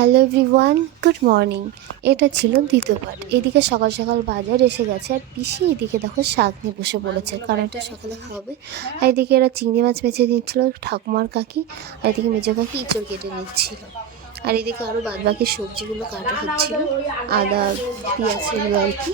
Hello everyone, good morning. এটা ছিল দ্বিতীয় পার্ট। এদিকে সকাল সকাল বাজার এসে গেছে আর পিসি এদিকে দেখো শাক নিয়ে বসে পড়েছে, কারণ এটা সকালে খাওয়াবে। আর এদিকে এরা চিংড়ি মাছ বেছে দিচ্ছিল ঠাকুমার কাকি, আর এদিকে মেজো কাকি ইঁচড় কেটে নিচ্ছিল। আর এদিকে আরও বাদবাকি সবজিগুলো কাটা হচ্ছিল, আদা পেঁয়াজ এগুলো আর কি।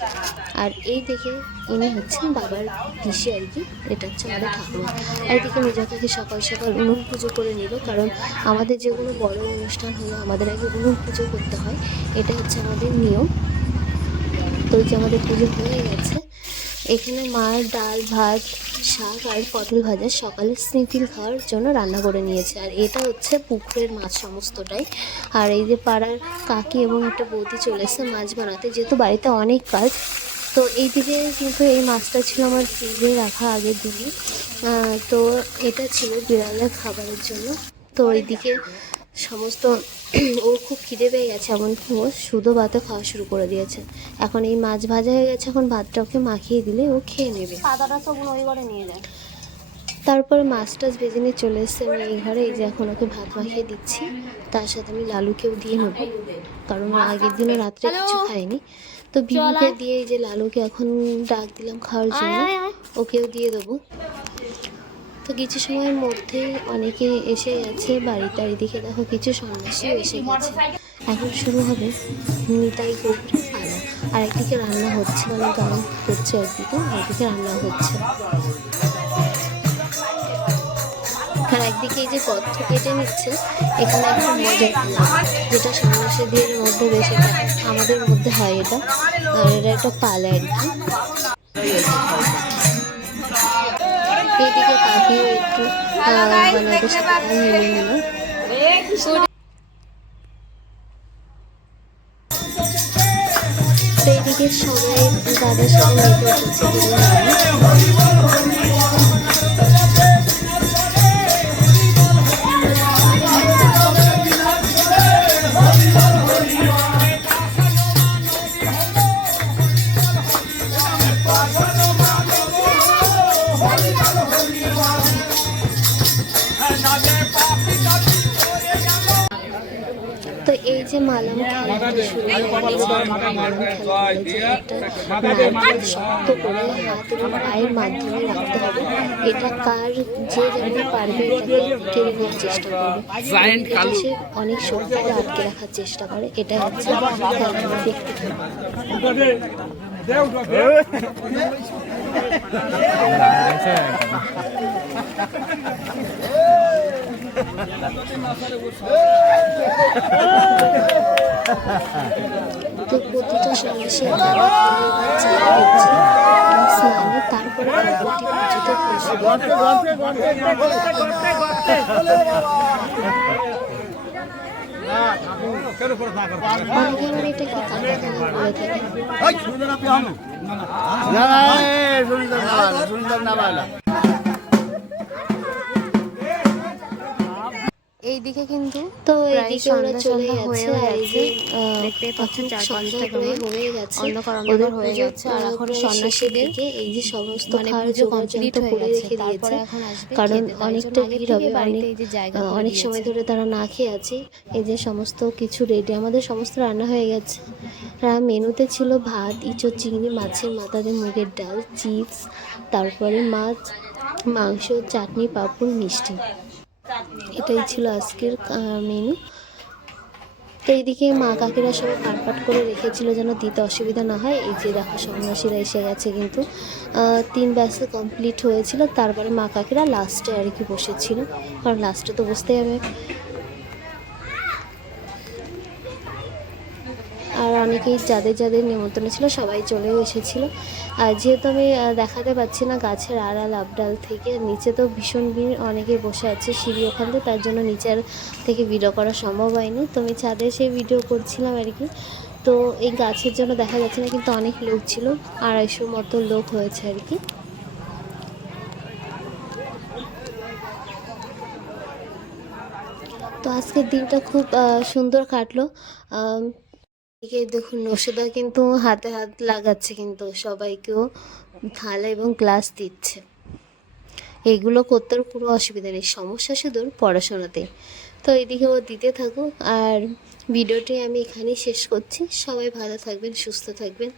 আর এই দেখে ইনি হচ্ছেন বাবার পিসি আর কি, এটা হচ্ছে আমাদের ঠাকুমা। আর এদিকে মেজো কাকি সকাল সকাল উনুন পুজো করে নিল, কারণ আমাদের যেগুলো বড় অনুষ্ঠান হলো আমাদের আগে উনুন পুজো করতে হয়, এটা হচ্ছে আমাদের নিয়ম। তো ওই যে আমাদের পুজো হয়ে গেছে। এখানে মার ডাল ভাত শাক আর পটল ভাজা সকালে স্নিফিল খাওয়ার জন্য রান্না করে নিয়েছে। আর এটা হচ্ছে পুকুরের মাছ সমস্তটাই। আর এই যে পাড়ার কাকি এবং একটা বৌদি চলেছে মাছ বানাতে, যেহেতু বাড়িতে অনেক কাজ। তো এইদিকে কিন্তু এই মাছটা ছিল আমার ফ্রিজে রাখা আগের দিনে। তো এটা ছিল বিড়ালের খাবারের জন্য। তো এইদিকে সমস্ত ওর খুব খিদে পেয়ে গেছে, এমনকি ও শুধু ভাতে খাওয়া শুরু করে দিয়েছে। এখন এই মাছ ভাজা হয়ে গেছে, এখন ভাতটা ওকে মাখিয়ে দিলে ও খেয়ে নেবে। পাতাটা তো ওই ঘরে নিয়ে যায়। তারপর মাছ টাছ ভেজে নিয়ে চলে এসছে আমি এই ঘরে। এই যে এখন ওকে ভাত মাখিয়ে দিচ্ছি, তার সাথে আমি লালুকেও দিয়ে নেবো, কারণ আগের দিনও রাত্রে কিছু খাইনি। তো বিমুকে দিয়ে এই যে লালুকে এখন ডাক দিলাম খাওয়ার জন্য, ওকেও দিয়ে দেবো। তো কিছু সময়ের মধ্যেই অনেকে এসে গেছে বাড়িতে। এদিকে দেখো কিছু সন্ন্যাসীও এসে গেছে। এখন শুরু হবে নিতাই গৌরীর পালা। আর একদিকে রান্না হচ্ছে, মানে গান করছে একদিকে, একদিকে রান্না হচ্ছে। আর একদিকে এই যে পথ কেটে নিচ্ছে, এখানে একটা মজার পালা, যেটা সন্ন্যাসীদের মধ্যে বেশি আমাদের মধ্যে হয় এটা। আর এটা একটা পালা আর কি। এইদিকে কাকিও একটু মানে ওদের সাথে মিলে নিল। তো এইদিকে সবাই দাদার সাথে মেতে উঠেছে বলে তো এই যে মালাম খেলাটা শুরু হয়ে গেছে। মালাম খেলা হয়েছে, একটা নারকেল শক্ত করে হাত এবং পায়ের মাধ্যমে রাখতে হবে। এটা কার যে যেমন পারবে এটাকে কেড়ে নেওয়ার চেষ্টা করবে, সে অনেক শক্ত করে আটকে রাখার চেষ্টা করে। এটা হচ্ছে খেলা, দেখতে থাকবে। তো প্রতিটা সন্ন্যাসী স্নানে, তারপরে ভগবতী পুজোতে বসবে। অনেকে আবার এটাকে কাকা খেলা বলে থাকে। এইদিকে কিন্তু তো এইদিকে ওরা চলে গেছে। আর এই যে দেখতে পাচ্ছেন সন্ধ্যা প্রায় হয়ে গেছে, ওদের হয়ে যাচ্ছে। আর এখন সন্ন্যাসীদেরকে এই যে সমস্ত খাওয়ার জোগাড় যন্ত্র করে রেখে দিয়েছে, কারণ অনেকটা ভিড় হবে। অনেক সময় ধরে তারা না খেয়ে আছে। এই যে সমস্ত কিছু রেডি, আমাদের সমস্ত রান্না হয়ে গেছে। মেনুতে ছিল ভাত, ইঁচড় চিংড়ি, মাছের মাথা দিয়ে মুগের ডাল, চিপস, তারপরে মাছ, মাংস, চাটনি, পাঁপড়, মিষ্টি। এটাই ছিল আজকের মেনু। তো এইদিকে মা কাকিরা সবাই পাটপাট করে রেখেছিল যেন দিতে অসুবিধা না হয়। এই যে দেখো সন্ন্যাসীরা এসে গেছে, কিন্তু 3 ব্যাচে কমপ্লিট হয়েছিল। তারপরে মা কাকিরা লাস্টে আর কি বসেছিল, কারণ লাস্টে তো বসতেই হবে। আর অনেকেই যাদের যাদের নিমন্ত্রণ ছিল সবাই চলেও এসেছিল। আর যেহেতু আমি দেখাতে পাচ্ছি না গাছের আড়াল আবডাল থেকে, নিচে তো ভীষণ ভিড়, অনেকে বসে আছে সিঁড়ি ওখান থেকে, তার জন্য নিচের থেকে ভিডিও করা সম্ভব হয়নি। তো আমি ছাদে সেই ভিডিও করছিলাম আর কি। তো এই গাছের জন্য দেখা যাচ্ছে না, কিন্তু অনেক লোক ছিল, 250 মতো লোক হয়েছে আর কি। তো আজকের দিনটা খুব সুন্দর কাটলো। এদিকে দেখুন নসিদা কিন্তু হাতে হাত লাগাচ্ছে, কিন্তু সবাইকেও থালা এবং গ্লাস দিচ্ছে। এইগুলো করতে কোনো অসুবিধা নেই, সমস্যা শুধু পড়াশোনাতে। তো এদিকে ও দিতে থাকুক, আর ভিডিওটি আমি এখানেই শেষ করছি। সবাই ভালো থাকবেন, সুস্থ থাকবেন।